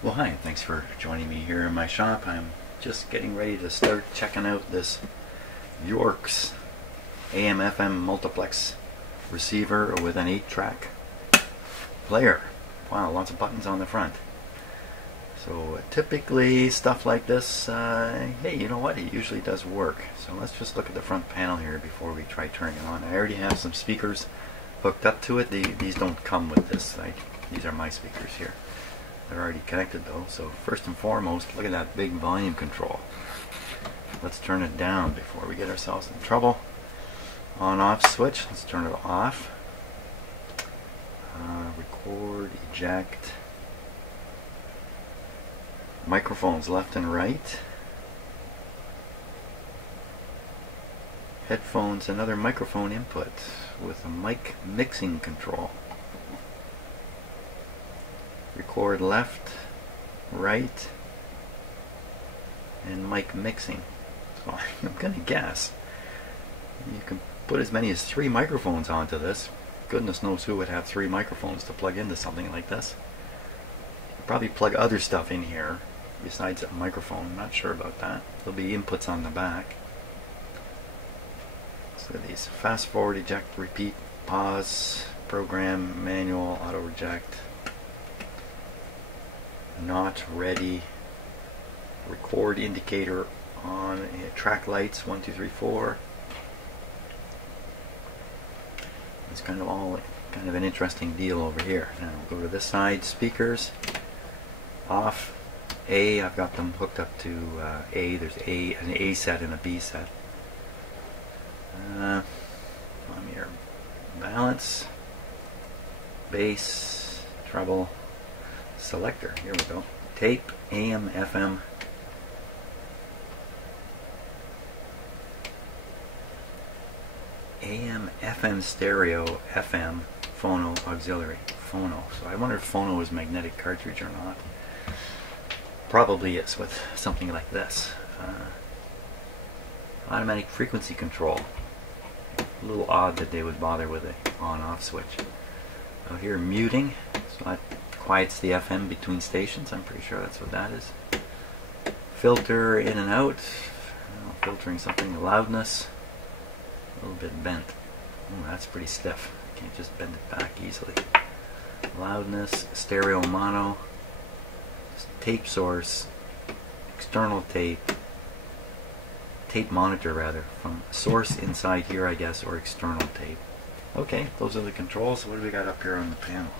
Well, hi, and thanks for joining me here in my shop. I'm just getting ready to start checking out this Yorx AM FM multiplex receiver with an 8-track player. Wow, lots of buttons on the front. So typically stuff like this, hey, you know what, it usually does work. So let's just look at the front panel here before we try turning it on. I already have some speakers hooked up to it. These don't come with this. These are my speakers here. They're already connected though. So first and foremost, look at that big volume control. Let's turn it down before we get ourselves in trouble. On-off switch. Let's turn it off. Record, eject. Microphones left and right. Headphones, another microphone input with a mic mixing control. Record left, right, and mic mixing. So I'm gonna guess you can put as many as 3 microphones onto this. Goodness knows who would have 3 microphones to plug into something like this. You probably plug other stuff in here besides a microphone. I'm not sure about that. There'll be inputs on the back. So these fast forward, eject, repeat, pause, program, manual, auto reject, not ready, record indicator on, track lights 1, 2, 3, 4. It's kind of all kind of an interesting deal over here. Now we'll go to this side, speakers, off, A, I've got them hooked up to A. There's an A set and a B set. On here, balance, bass, treble, selector. Here we go. Tape, AM, FM. AM, FM stereo, FM, phono, auxiliary. Phono. So I wonder if phono is magnetic cartridge or not. Probably is with something like this. Automatic frequency control. A little odd that they would bother with an on-off switch. Out here, muting. So that quiets the FM between stations. I'm pretty sure that's what that is. Filter in and out. Filtering something. Loudness. A little bit bent. Oh, that's pretty stiff. Can't just bend it back easily. Loudness. Stereo mono. Tape source. External tape. Tape monitor rather, from source inside here I guess, or external tape. Okay, those are the controls. What do we got up here on the panel?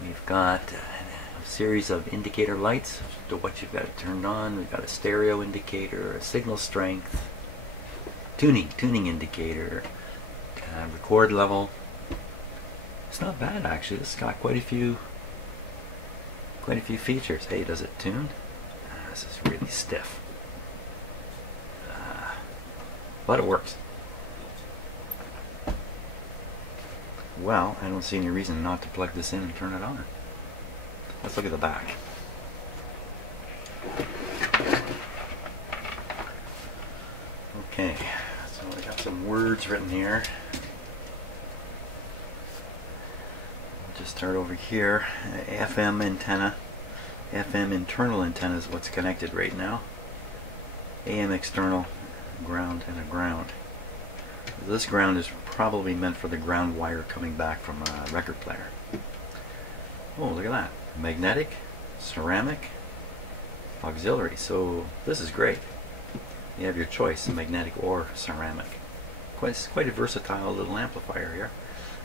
We've got a series of indicator lights to what you've got turned on. We've got a stereo indicator, a signal strength, tuning indicator, record level. It's not bad actually. This has got quite a few features. Hey, does it tune? This is really stiff. But it works. Well, I don't see any reason not to plug this in and turn it on. Let's look at the back. Okay, so I got some words written here. I'll just start over here. FM antenna. FM internal antenna is what's connected right now. AM external. Ground and a ground. This ground is probably meant for the ground wire coming back from a record player. Oh, look at that. Magnetic, ceramic, auxiliary. So this is great. You have your choice, magnetic or ceramic. Quite a versatile little amplifier here.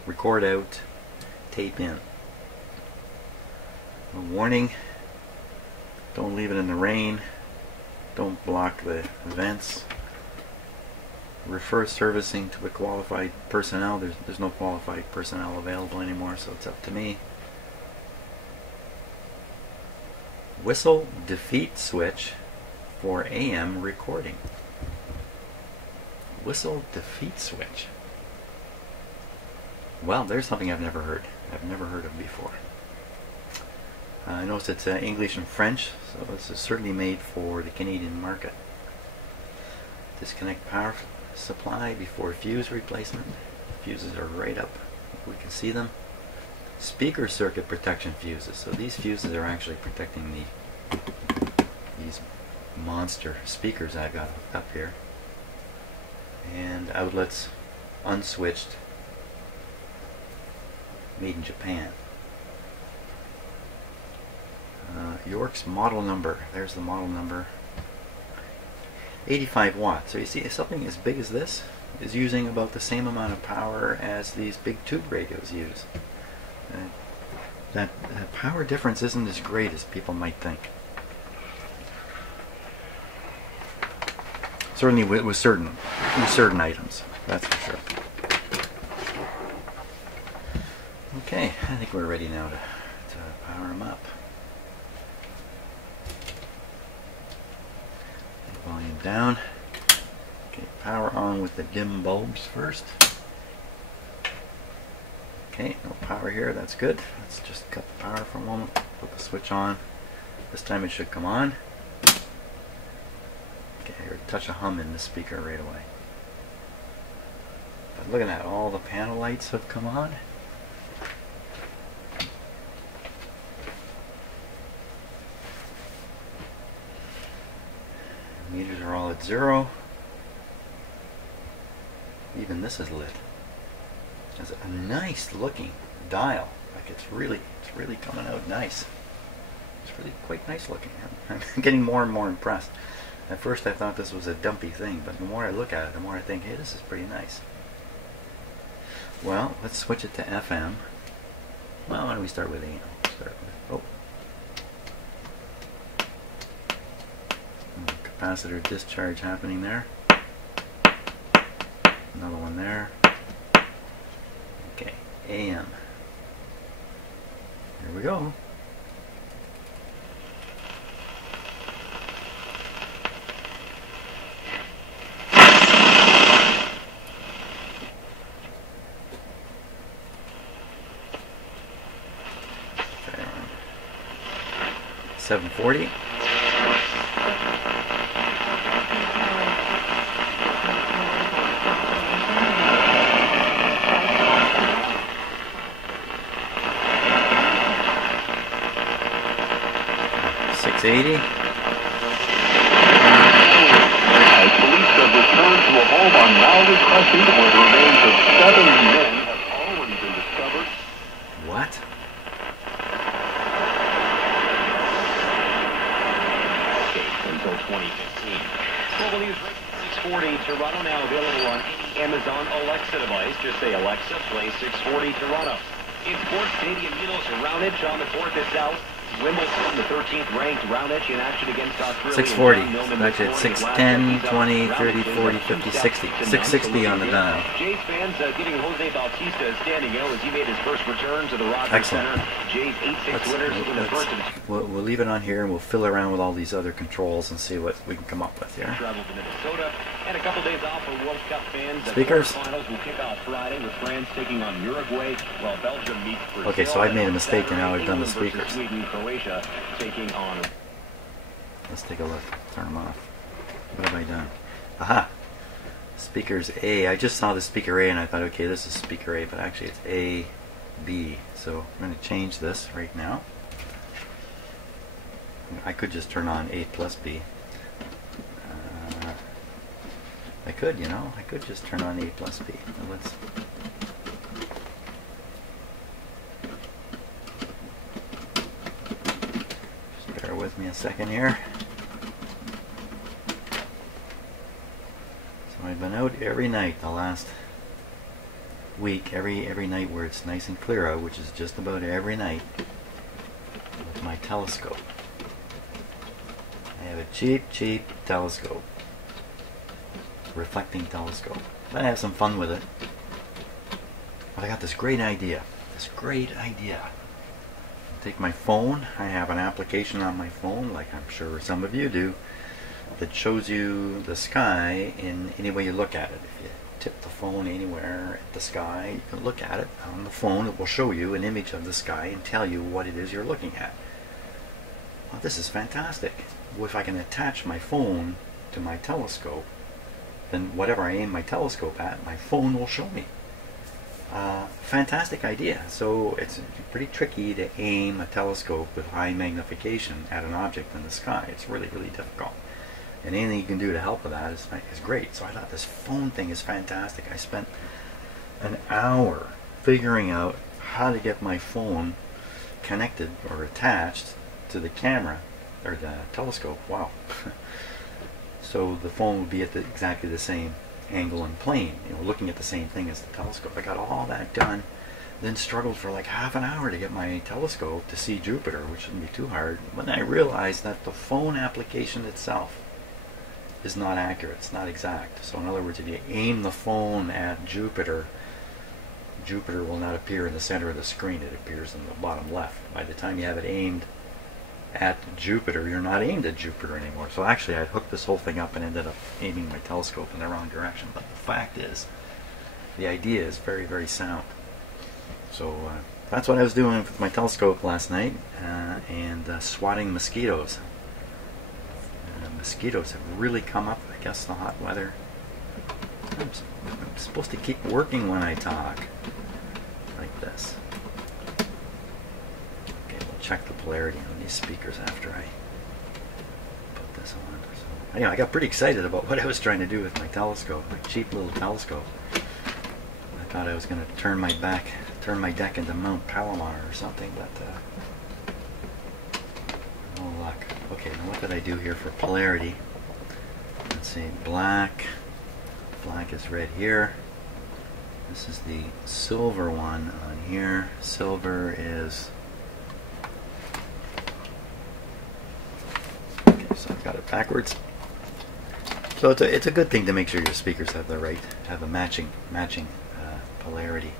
Record out, tape in. A warning, don't leave it in the rain. Don't block the vents. Refer servicing to the qualified personnel. There's no qualified personnel available anymore, so it's up to me. Whistle defeat switch for AM recording. Whistle defeat switch. Well, there's something I've never heard. I've never heard of before. I notice it's English and French, so this is certainly made for the Canadian market. Disconnect power supply before fuse replacement. Fuses are right up. We can see them. speaker circuit protection fuses. So these fuses are actually protecting these monster speakers I've got hooked up here. And outlets unswitched, made in Japan. Yorx model number. There's the model number. 85 watts. So you see, something as big as this is using about the same amount of power as these big tube radios use. That power difference isn't as great as people might think. Certainly with certain items, that's for sure. Okay, I think we're ready now to power them up. Volume down. Okay, power on with the dim bulbs first. Okay, no power here, that's good. Let's just cut the power for a moment, put the switch on. This time it should come on. Okay, I heard a touch of hum in the speaker right away. But look at that, all the panel lights have come on. Meters are all at 0. Even this is lit. It's a nice looking dial. Like it's really coming out nice. It's really quite nice looking. I'm getting more and more impressed. At first I thought this was a dumpy thing, but the more I look at it, the more I think, hey, this is pretty nice. Well, let's switch it to FM. Well, why don't we start with AM? Capacitor discharge happening there. Another one there. Okay, AM. Here we go. Okay. 740. Police have returned to a home on Maui Crescent where the remains of 7 men have already been discovered. What? Until 2015. Global News 640 Toronto now available on any Amazon Alexa device. Just say Alexa, play 640 Toronto. In sports, Canadian Milos Roundage on the court this out. Wimbledon, the 13th ranked Roundage in action against Australia. 640. Back at 610, 20, 30, 40, 50, 60. 660 on the dial. Jays fans giving Jose Bautista a standing O as he made his first return to the Rogers Center. Jays 8-6 winners in the first. We'll leave it on here and we'll fill around with all these other controls and see what we can come up with here. Travel to Minnesota and a couple days off for World Cup fans. Speakers. The finals will kick off Friday with France taking on Uruguay while Belgium meets Brazil. Okay, so I've made a mistake and now I've done the speakers. Sweden, Croatia taking on. Let's take a look. Turn them off. What have I done? Aha! Speakers A. I just saw the speaker A and I thought, okay, this is speaker A, but actually it's A, B. So I'm going to change this right now. I could just turn on A plus B. I could, you know, I could just turn on A plus B. Now let's. Just bear with me a second here. So I've been out every night the last week, every night where it's nice and clear out, which is just about every night, with my telescope. I have a cheap telescope. Reflecting telescope. I have some fun with it. But I got this great idea. Take my phone. I have an application on my phone, like I'm sure some of you do, that shows you the sky in any way you look at it. If you tip the phone anywhere at the sky, you can look at it on the phone. It will show you an image of the sky and tell you what it is you're looking at. Well, this is fantastic. Well, if I can attach my phone to my telescope, then whatever I aim my telescope at, my phone will show me. fantastic idea. So it's pretty tricky to aim a telescope with high magnification at an object in the sky. It's really, really difficult. And anything you can do to help with that is great. So I thought this phone thing is fantastic. I spent an hour figuring out how to get my phone connected or attached to the camera or the telescope. Wow. So the phone would be at exactly the same angle and plane, looking at the same thing as the telescope. I got all that done, then struggled for like half an hour to get my telescope to see Jupiter, which shouldn't be too hard. When I realized that the phone application itself is not accurate, it's not exact. So in other words, if you aim the phone at Jupiter, Jupiter will not appear in the center of the screen, it appears in the bottom left. By the time you have it aimed at Jupiter, you're not aimed at Jupiter anymore. So actually I hooked this whole thing up and ended up aiming my telescope in the wrong direction. But the fact is, the idea is very, very sound. So that's what I was doing with my telescope last night, and swatting mosquitoes. Mosquitoes have really come up, I guess, the hot weather. I'm supposed to keep working when I talk, like this. Okay, we'll check the polarity on these speakers after I put this on. So, anyway, I got pretty excited about what I was trying to do with my telescope, my cheap little telescope. I thought I was going to turn my deck into Mount Palomar or something, but no luck. Okay, now what did I do here for polarity? Let's see, black is red here. This is the silver one on here. Silver is, okay, so I've got it backwards. So it's a good thing to make sure your speakers have a matching polarity.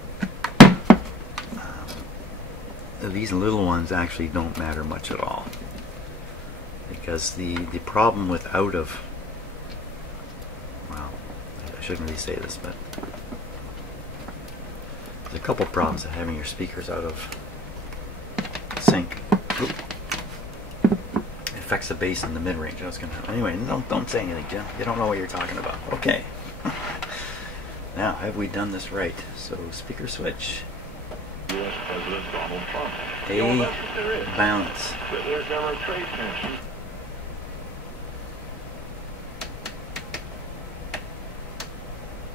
These little ones actually don't matter much at all, because the problem with well, I shouldn't really say this, but there's a couple problems with having your speakers out of sync. Oop. It affects the bass and the mid-range. Anyway, don't say anything, Jim. You don't know what you're talking about. Okay. Now, have we done this right? So, speaker switch. U.S. President Donald Trump. Balance. There's never a trade tension.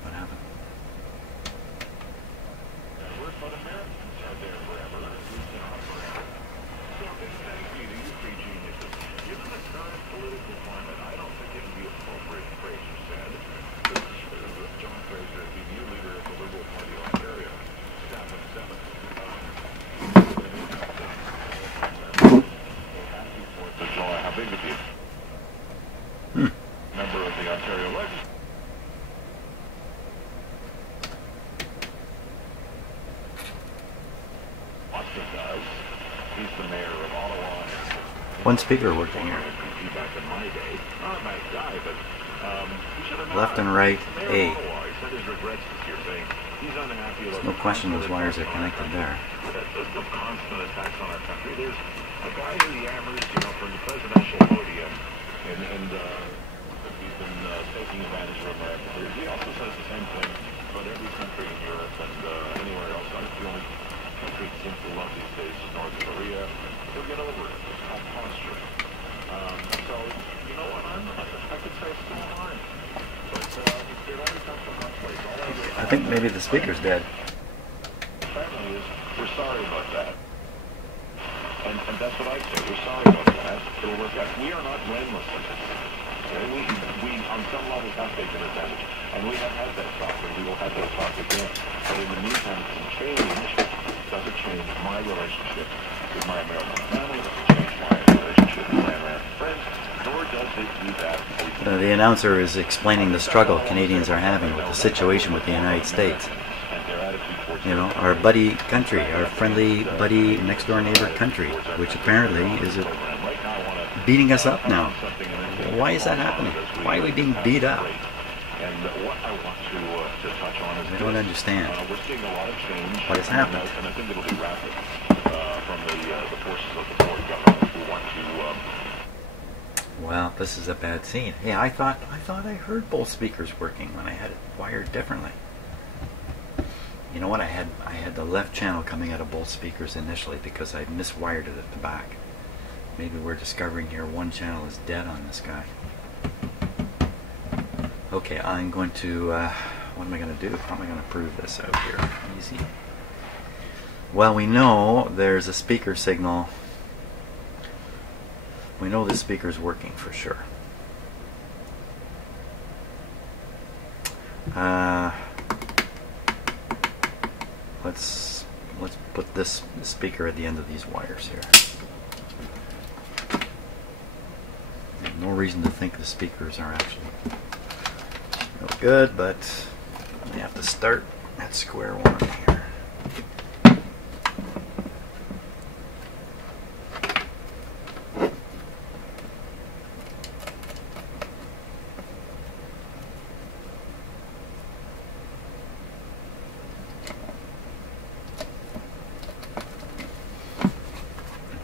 What happened? But Americans are there forever, at least not forever. So a big thank you to you three geniuses. Given the current political climate, I don't think it would be appropriate, Fraser said. John Fraser, the new leader of the Liberal Party of Ontario, staff at 7. How big of you? Member of the Ontario Legislature. Austin does. He's the mayor of Ottawa. One speaker working here. Back in my day. Not a nice guy, but he should have Left and right, A. He said his regrets this year, saying he's unhappy. There's no question those wires are connected there. There's no constant attacks on our country. There's a guy who yammers, from the presidential podium, and he's been taking advantage of America. He also says the same thing about every country in Europe and anywhere else. I think the only country that seems to love these days is North Korea. He'll get over it. It's called posturing. So, you know what? I could say it's still fine. But it only comes from one place. I think maybe the speaker's dead. Family is, we're sorry about that. And that's what I say. We're sorry about that. It'll work out. We are not blameless. Okay? We on some levels have taken advantage. And we have had that talk, and we will have that talk again. But in the meantime, it can change. Doesn't change my relationship with my American family. Doesn't change my relationship with my American friends. Nor does it do that. The announcer is explaining the struggle Canadians are having with the situation with the United States. Our buddy country, our friendly buddy next door neighbor country, which apparently is beating us up now. Why is that happening? Why are we being beat up? I don't understand what has happened. And I think it'll be rapid from the forces of the Ford government who want to. Well, this is a bad scene. Hey, I thought I heard both speakers working when I had it wired differently. You know what? I had the left channel coming out of both speakers initially because I miswired it at the back. Maybe we're discovering here one channel is dead on this guy. Okay, I'm going to, what am I going to do? How am I going to prove this out here? Easy. Well, we know there's a speaker signal. We know this speaker is working for sure. Let's put this speaker at the end of these wires here. No reason to think the speakers are actually no good, but we have to start at square one here.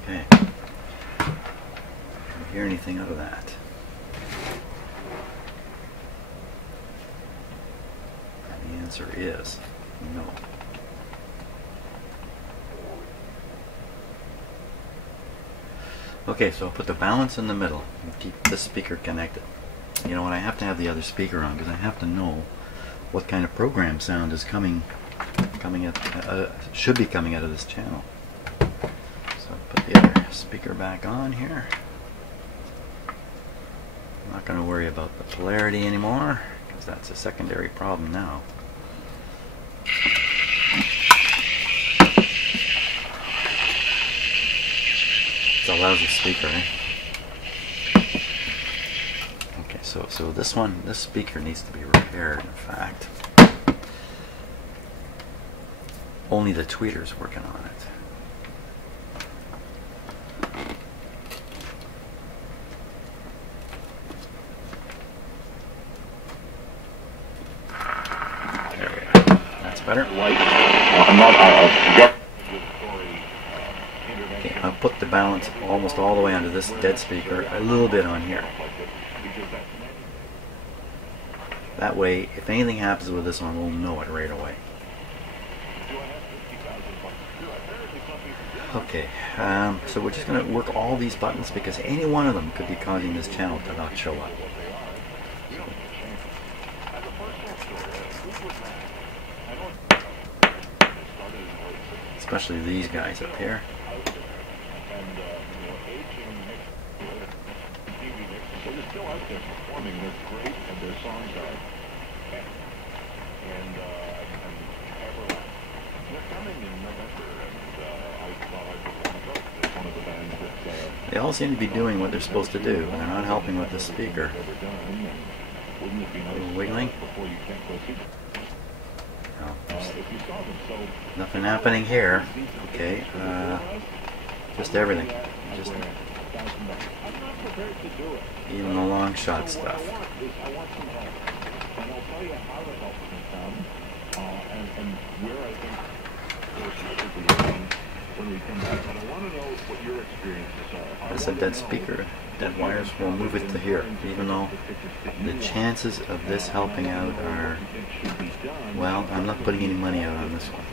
Okay. Don't hear anything out of that. The answer is no. Okay, so I'll put the balance in the middle and keep this speaker connected. You know what, I have to have the other speaker on because I have to know what kind of program sound is coming at, should be coming out of this channel. So I'll put the other speaker back on here. I'm not going to worry about the polarity anymore because that's a secondary problem now. It's a lousy speaker, eh? Okay, so this speaker needs to be repaired, in fact. Only the tweeter's working on it. There we go. That's better. Okay, I'll put the balance almost all the way onto this dead speaker, a little bit on here. That way, if anything happens with this one, we'll know it right away. Okay, so we're just going to work all these buttons because any one of them could be causing this channel to not show up. Especially these guys up here. So they're still out there performing. They're great, and their songs are and everlasting. They're coming in November, and I thought I would want to go. It's one of the bands that they all seem to be doing what they're supposed to do, and they're not helping with the speaker. Wouldn't it be nice? A little wiggling. Before you can't go see them. If you saw them, so Nothing happening here. Okay, just everything. Just I'm not prepared to do it. even the long shot stuff. I want some help, and I'll tell you how the help can come, and where I think there's specifically when we come back. But I want to know what your experiences are. That's a dead speaker. Dead wires. We'll move it to here, even though the chances of this helping out are, well, I'm not putting any money out on this one.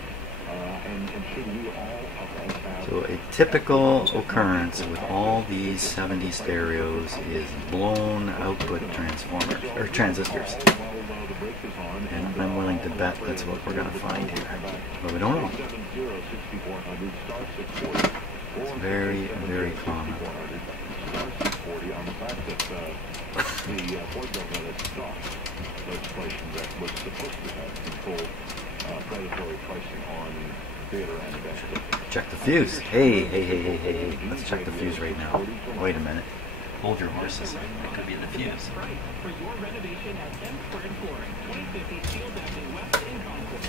So a typical occurrence with all these 70 stereos is blown output transformers, or transistors. And I'm willing to bet that's what we're going to find here. But we don't know. It's very, very common. On the fact that the Ford government had stopped legislation that was supposed to have controlled predatory pricing on theater and events. Check the fuse. Hey. Let's check the fuse right now. Wait a minute. Hold your horses. It could be the fuse. For your renovation at M Squared Flooring, 2050 Steel Avenue West in Concord.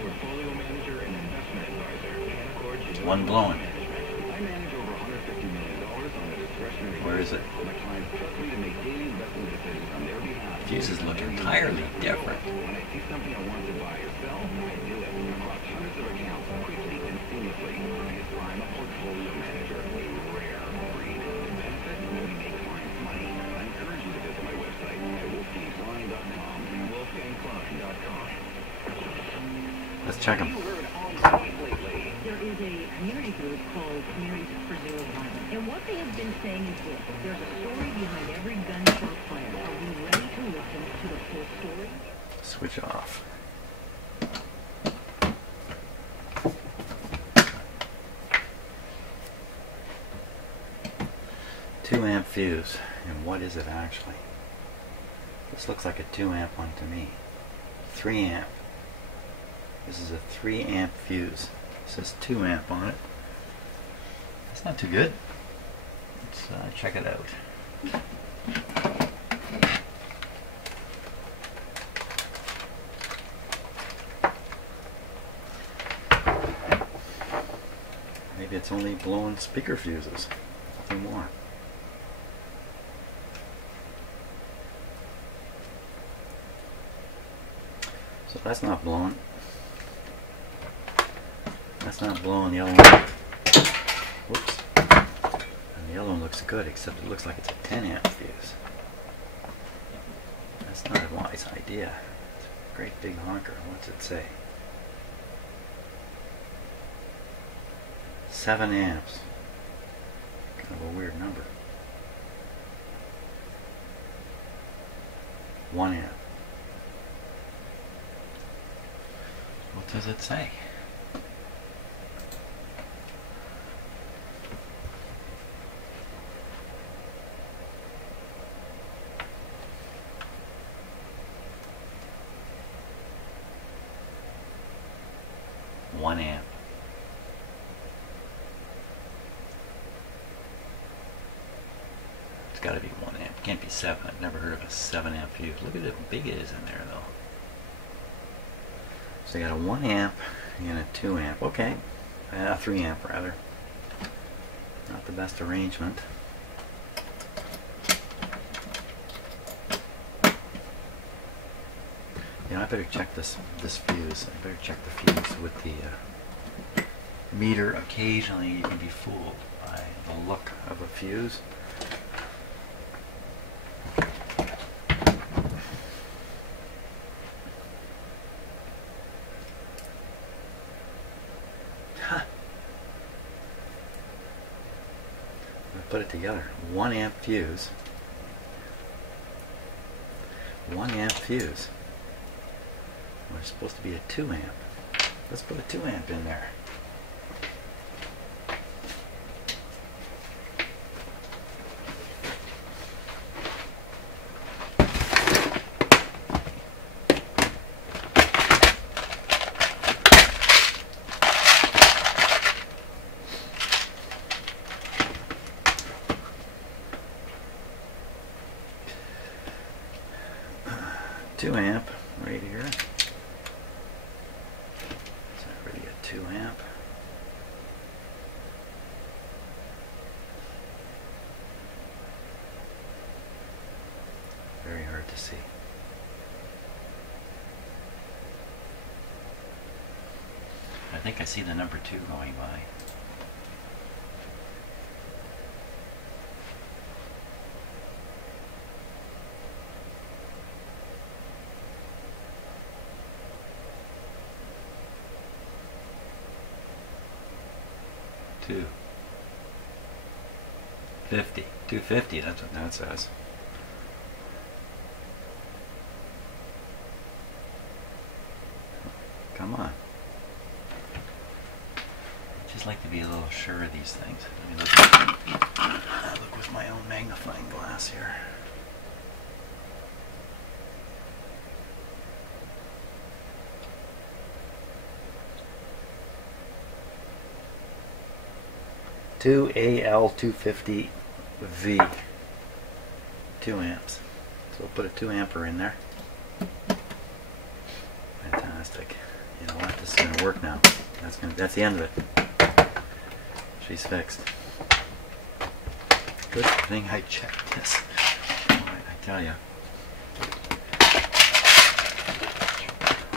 Portfolio manager and investment advisor. One blowing. I manage over $150 million on a discretionary. Where is it? My clients trust me to make daily investment decisions on their behalf. Fuses look entirely different. When I see something I want to buy or sell, I do it across hundreds of accounts quickly and seamlessly. I'm a portfolio manager, a rare breed. The benefit? We make clients money. I encourage you to visit my website at check them. There is a community group called Communities for Zero Violence, and what they have been saying is this: there's a story behind every gunshot fire. Are we ready to listen to the full story? Switch off. Two amp fuse, and what is it actually? This looks like a 2 amp one to me. 3 amp. This is a 3 amp fuse. It says 2 amp on it. That's not too good. Let's check it out. Maybe it's only blowing speaker fuses. Nothing more. So that's not blowing. That's not blowing. The other one. Whoops. And the other one looks good, except it looks like it's a 10 amp fuse. That's not a wise idea. It's a great big honker. What's it say? 7 amps. Kind of a weird number. 1 amp. What does it say? One amp. It's got to be 1 amp. It can't be 7. I've never heard of a 7 amp fuse. Look at how big it is in there, though. So you got a 1 amp and a 2 amp. Okay. 3 amp rather. Not the best arrangement. You know, I better check this fuse. I better check the fuse with the meter. Occasionally you can be fooled by the look of a fuse. Put it together. 1 amp fuse. 1 amp fuse. Well, it's supposed to be a 2 amp. Let's put a 2 amp in there. Amp right here. Is that really a 2 amp? Very hard to see. I think I see the number 2 going by. $250, that's what that says. Come on. I just like to be a little sure of these things. Let me look with my own magnifying glass here. AL250V 2 amps. So we'll put a 2 amper in there. Fantastic. You know what? This is gonna work now. That's the end of it. She's fixed. Good thing I checked this. I tell you.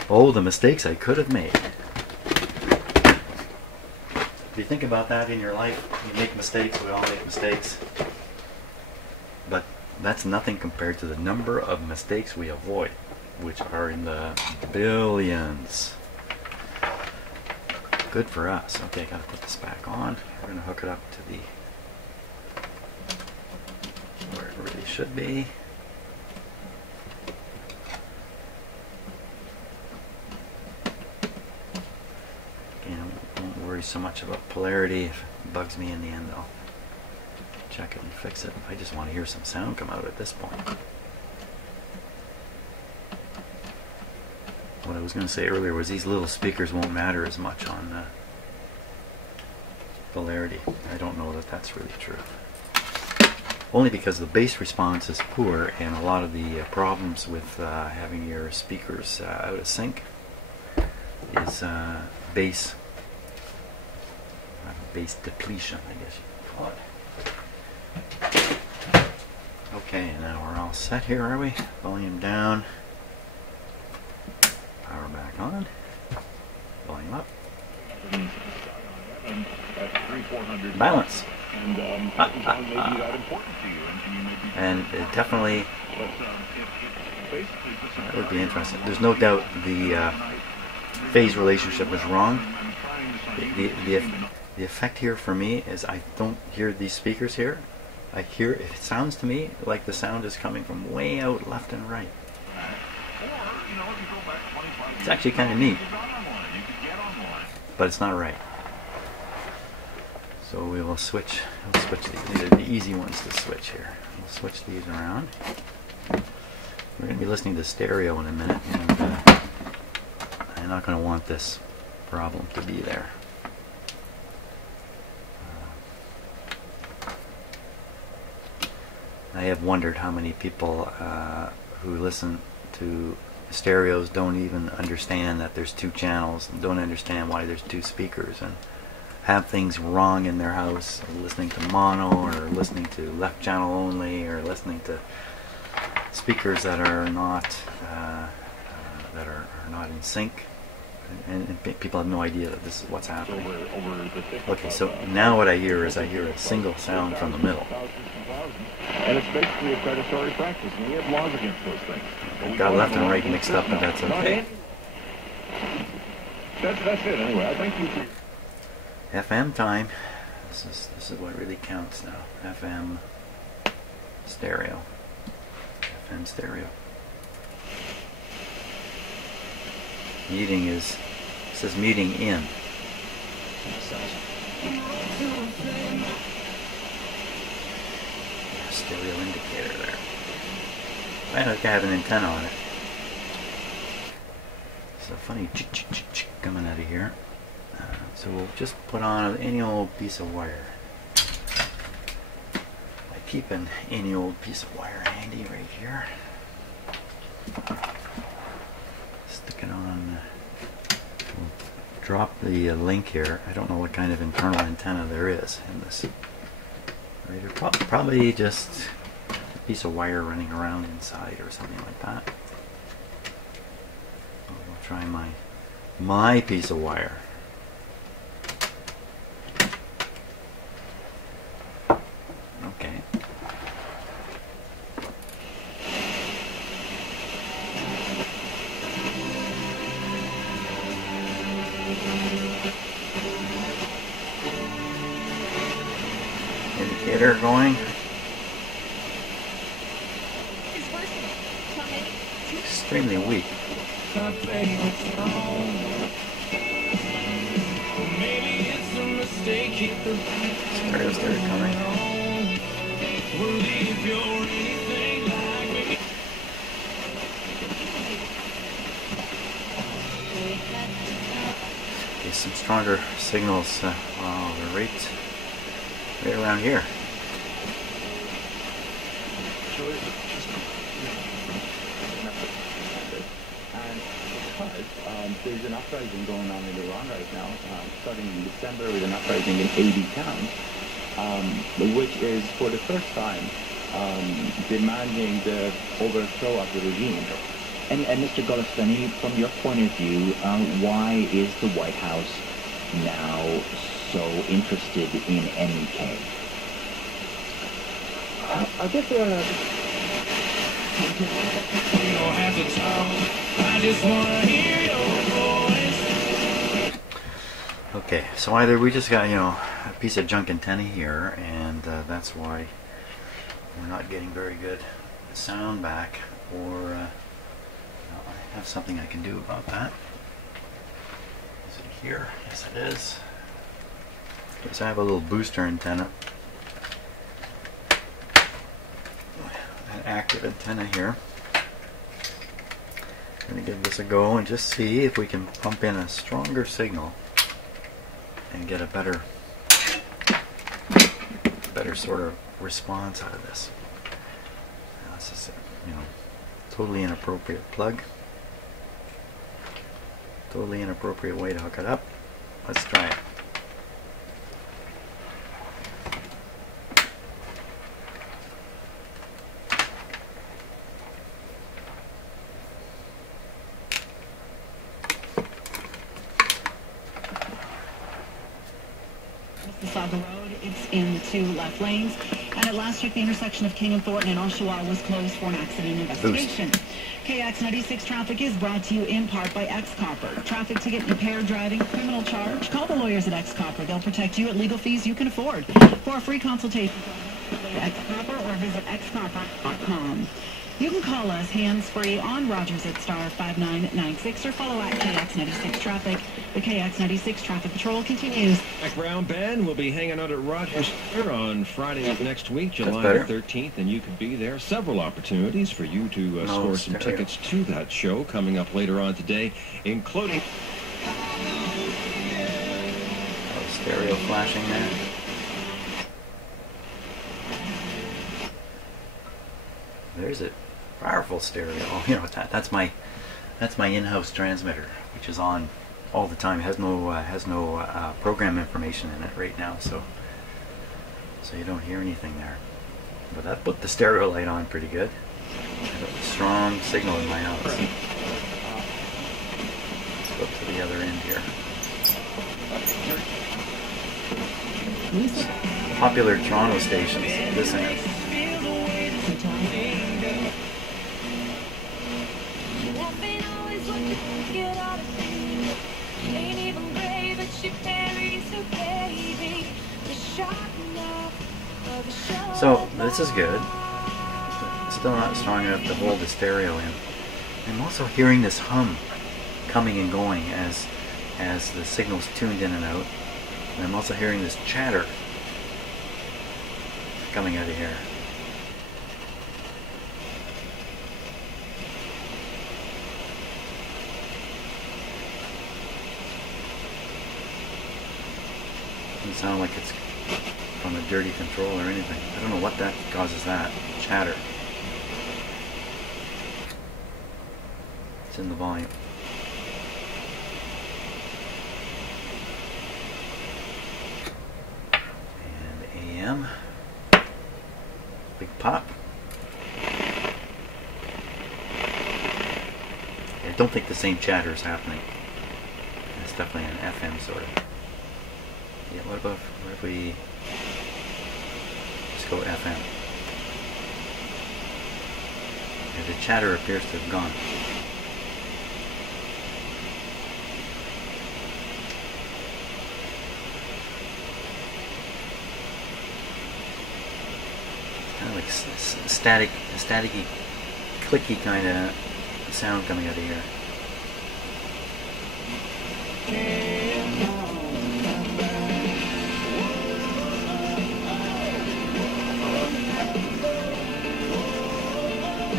Oh, the mistakes I could have made. If you think about that in your life, you make mistakes, we all make mistakes. But that's nothing compared to the number of mistakes we avoid, which are in the billions. Good for us. Okay, gotta put this back on. We're gonna hook it up to the where it really should be. Again, I won't worry so much about polarity. If it bugs me in the end, I'll check it and fix it. I just want to hear some sound come out at this point. What I was going to say earlier was these little speakers won't matter as much on polarity. I don't know that that's really true. Only because the bass response is poor, and a lot of the problems with having your speakers out of sync is bass depletion, I guess you could call it. Okay, now we're all set here, are we? Volume down. Power back on. Volume up. Balance. And it definitely, that would be interesting. There's no doubt the phase relationship is wrong. The effect here for me is I don't hear these speakers here. I hear, it sounds to me like the sound is coming from way out left and right. It's actually kind of neat, but it's not right. So we will switch. We'll switch these. These are the easy ones to switch here. We'll switch these around. We're going to be listening to stereo in a minute, and I'm not going to want this problem to be there. I have wondered how many people who listen to stereos don't even understand that there's two channels, and don't understand why there's two speakers, and have things wrong in their house, listening to mono, or listening to left channel only, or listening to speakers that are not not in sync, and people have no idea that this is what's happening. Okay, so now what I hear is a single sound from the middle. And it's basically a predatory practice, and we have laws against those things. I've got left and right mixed up, but that's okay. That's it anyway. I thank you for FM time. This is what really counts now. FM stereo. FM stereo. Muting is, it says muting in. Stereo indicator there. I don't think I have an antenna on it. It's a funny chick chick chick chick coming out of here. So we'll just put on any old piece of wire. I keep any old piece of wire handy right here. Stick it on. We'll drop the link here. I don't know what kind of internal antenna there is in this. Probably just a piece of wire running around inside or something like that. We'll try my piece of wire. Okay. Indicator going. Extremely weak. Stereo started coming. Okay, some stronger signals. Wow, they're right around here. There's an uprising going on in Iran right now, starting in December with an uprising in 80 towns, which is for the first time demanding the overthrow of the regime. And Mr. Golestani, from your point of view, why is the White House now so interested in MEK? I guess there are... Okay, so either we just got, a piece of junk antenna here, and that's why we're not getting very good sound back, or I have something I can do about that. Is it here? Yes, it is. So I have a little booster antenna, an active antenna here. I'm going to give this a go and just see if we can pump in a stronger signal and get a better sort of response out of this. Now, this is totally inappropriate plug, totally inappropriate way to hook it up. Let's try it. Beside the road, it's in the 2 left lanes, and at last check, the intersection of King and Thornton and Oshawa was closed for an accident investigation. KX 96 traffic is brought to you in part by X-Copper. Traffic ticket, impaired driving, criminal charge. Call the lawyers at X-Copper. They'll protect you at legal fees you can afford. For a free consultation, X-Copper or visit xcopper.com. You can call us hands-free on Rogers at star 5996 or follow at KX96 Traffic. The KX96 Traffic Patrol continues. Mike Brown Band will be hanging out at Rogers on Friday of next week, July the 13th, and you could be there. Several opportunities for you to score some tickets to that show coming up later on today, including stereo flashing there. There's it. Powerful stereo. Oh, that's my in-house transmitter, which is on all the time. It has no program information in it right now, so you don't hear anything there. But that put the stereo light on pretty good. I have a strong signal in my house. Let's go to the other end here. Popular Toronto stations. This end. So this is good. Still not strong enough to hold the stereo in. I'm also hearing this hum coming and going as the signal's tuned in and out. And I'm also hearing this chatter coming out of here. Doesn't sound like it's from a dirty control or anything. I don't know what that causes that chatter. It's in the volume. And AM. Big pop. I don't think the same chatter is happening. It's definitely an FM sort of. Yeah, what if we just go FM? Yeah, the chatter appears to have gone. Kind of like staticky, clicky kind of sound coming out of here.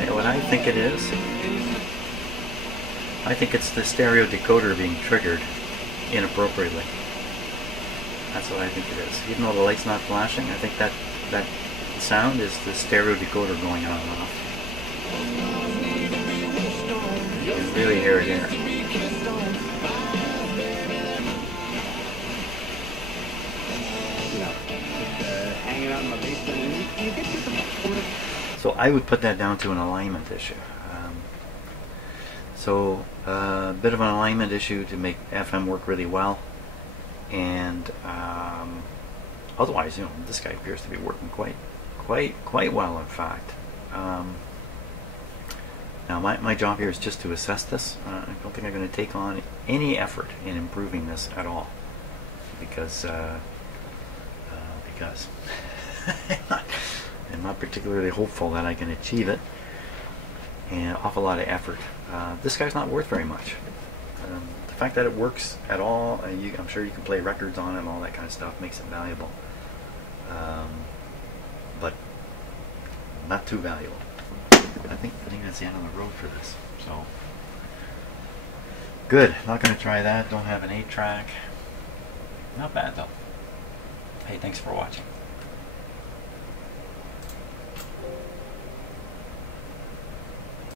What I think it is, I think it's the stereo decoder being triggered inappropriately. That's what I think it is. Even though the light's not flashing, I think that sound is the stereo decoder going on and off. You can really hear it here. Hanging out in my basement, and you get to the... So I would put that down to an alignment issue. So a bit of an alignment issue to make FM work really well, and otherwise, this guy appears to be working quite well, in fact. Now my job here is just to assess this. I don't think I'm going to take on any effort in improving this at all. because I'm not particularly hopeful that I can achieve it, and an awful lot of effort. This guy's not worth very much. The fact that it works at all, I'm sure you can play records on it and all that kind of stuff, makes it valuable, but not too valuable. I think that's the end of the road for this. So good. Not going to try that. Don't have an 8-track. Not bad though. Hey, thanks for watching.